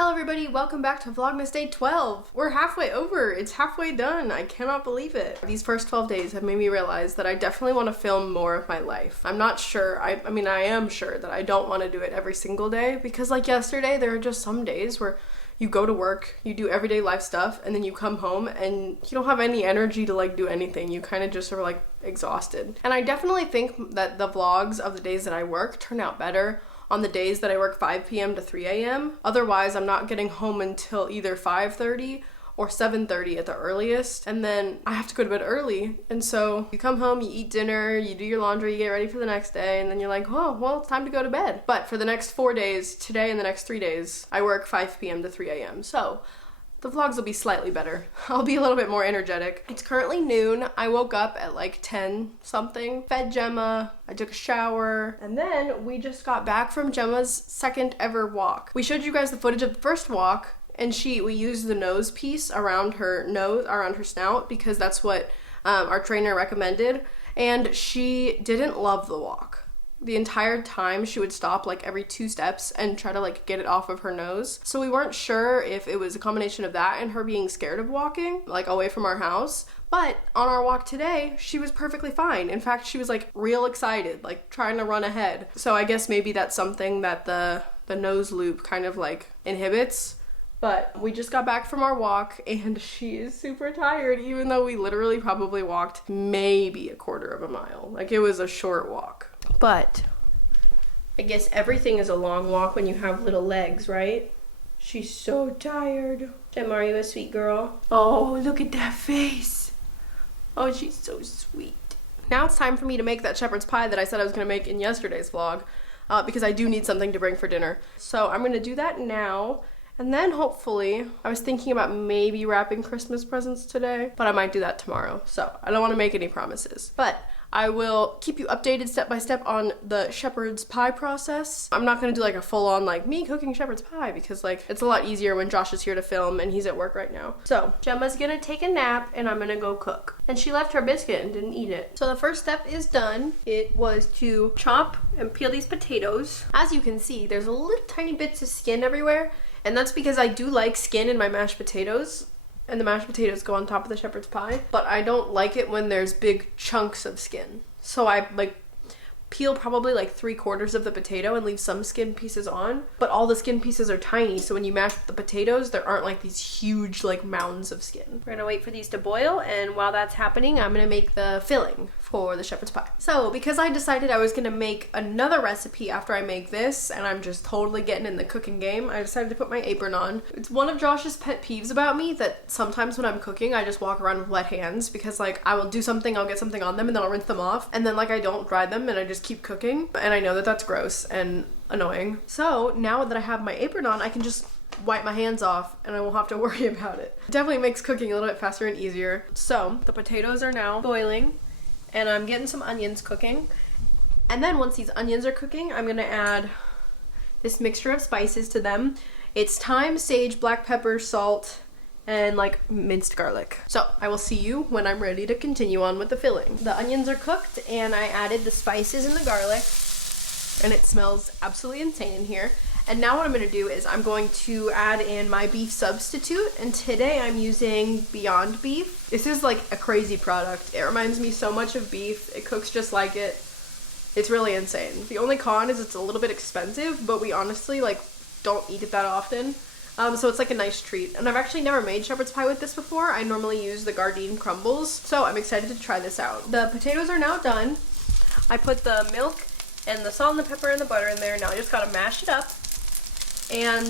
Hello everybody, welcome back to Vlogmas Day 12. We're halfway over, it's halfway done. I cannot believe it. These first 12 days have made me realize that I definitely want to film more of my life. I'm not sure, I am sure that I don't want to do it every single day because like yesterday, there are just some days where you go to work, you do everyday life stuff, and then you come home and you don't have any energy to like do anything. You kind of just are like exhausted. And I definitely think that the vlogs of the days that I work turn out better on the days that I work 5 p.m. to 3 a.m. Otherwise, I'm not getting home until either 5:30 or 7:30 at the earliest, and then I have to go to bed early. And so you come home, you eat dinner, you do your laundry, you get ready for the next day, and then you're like, oh, well, it's time to go to bed. But for the next 4 days, today and the next 3 days, I work 5 p.m. to 3 a.m. So the vlogs will be slightly better. I'll be a little bit more energetic. It's currently noon. I woke up at like 10 something, fed Gemma, I took a shower, and then we just got back from Gemma's second ever walk. We showed you guys the footage of the first walk, and we used the nose piece around her nose, around her snout, because that's what our trainer recommended, and she didn't love the walk. The entire time she would stop like every 2 steps and try to like get it off of her nose. So we weren't sure if it was a combination of that and her being scared of walking like away from our house. But on our walk today, she was perfectly fine. In fact, she was like real excited, like trying to run ahead. So I guess maybe that's something that the nose loop kind of like inhibits. But we just got back from our walk and she is super tired, even though we literally probably walked maybe a quarter of a mile. Like it was a short walk. But I guess everything is a long walk when you have little legs, right? She's so tired. Gemma, are you a sweet girl? Oh, look at that face. Oh, she's so sweet. Now it's time for me to make that shepherd's pie that I said I was gonna make in yesterday's vlog because I do need something to bring for dinner. So I'm gonna do that now. And then hopefully, I was thinking about maybe wrapping Christmas presents today, but I might do that tomorrow. So I don't want to make any promises, but I will keep you updated step by step on the shepherd's pie process. I'm not going to do like a full on like me cooking shepherd's pie because like it's a lot easier when Josh is here to film and he's at work right now. So Gemma's going to take a nap and I'm going to go cook. And she left her biscuit and didn't eat it. So the first step is done. It was to chop and peel these potatoes. As you can see, there's a little tiny bits of skin everywhere. And that's because I do like skin in my mashed potatoes, and the mashed potatoes go on top of the shepherd's pie, but I don't like it when there's big chunks of skin. So I like peel probably like 3/4 of the potato and leave some skin pieces on, but all the skin pieces are tiny, so when you mash the potatoes, there aren't like these huge like mounds of skin. We're gonna wait for these to boil, and while that's happening, I'm gonna make the filling for the shepherd's pie. So because I decided I was gonna make another recipe after I make this, and I'm just totally getting in the cooking game, I decided to put my apron on. It's one of Josh's pet peeves about me that sometimes when I'm cooking, I just walk around with wet hands because like I will do something, I'll get something on them, and then I'll rinse them off, and then like I don't dry them, and I just keep cooking, and I know that that's gross and annoying. So now that I have my apron on, I can just wipe my hands off and I won't have to worry about it. It definitely makes cooking a little bit faster and easier. So the potatoes are now boiling and I'm getting some onions cooking. And then once these onions are cooking, I'm gonna add this mixture of spices to them. It's thyme, sage, black pepper, salt, and like minced garlic. So I will see you when I'm ready to continue on with the filling. The onions are cooked and I added the spices and the garlic, and it smells absolutely insane in here. And now what I'm gonna do is I'm going to add in my beef substitute, and today I'm using Beyond Beef. This is like a crazy product. It reminds me so much of beef. It cooks just like it. It's really insane. The only con is it's a little bit expensive, but we honestly like don't eat it that often. So it's like a nice treat. And I've actually never made shepherd's pie with this before. I normally use the Gardein crumbles. So I'm excited to try this out. The potatoes are now done. I put the milk and the salt and the pepper and the butter in there. Now I just gotta mash it up. And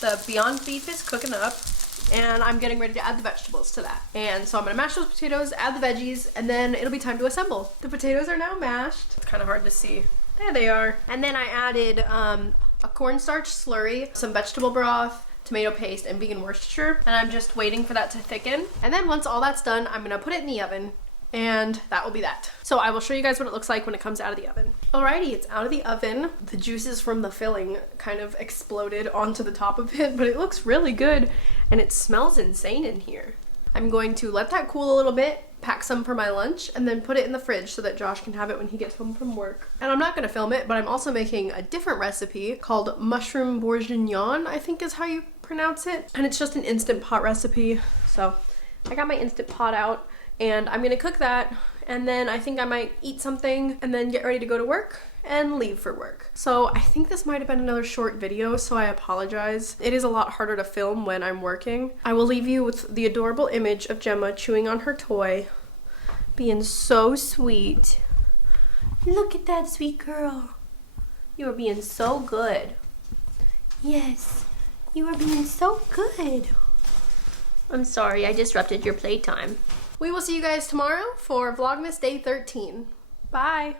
the Beyond Beef is cooking up. And I'm getting ready to add the vegetables to that. And so I'm gonna mash those potatoes, add the veggies, and then it'll be time to assemble. The potatoes are now mashed. It's kind of hard to see. There they are. And then I added a cornstarch slurry, some vegetable broth, tomato paste, and vegan Worcestershire. And I'm just waiting for that to thicken. And then once all that's done, I'm gonna put it in the oven. And that will be that. So I will show you guys what it looks like when it comes out of the oven. Alrighty, it's out of the oven. The juices from the filling kind of exploded onto the top of it, but it looks really good and it smells insane in here. I'm going to let that cool a little bit, pack some for my lunch, and then put it in the fridge so that Josh can have it when he gets home from work. And I'm not gonna film it, but I'm also making a different recipe called mushroom bourguignon, I think is how you pronounce it. And it's just an Instant Pot recipe. So I got my Instant Pot out and I'm gonna cook that, and then I think I might eat something and then get ready to go to work and leave for work. So I think this might have been another short video, so I apologize. It is a lot harder to film when I'm working. I will leave you with the adorable image of Gemma chewing on her toy, being so sweet. Look at that sweet girl. You are being so good. Yes, you are being so good. I'm sorry, I disrupted your playtime. We will see you guys tomorrow for Vlogmas Day 13. Bye.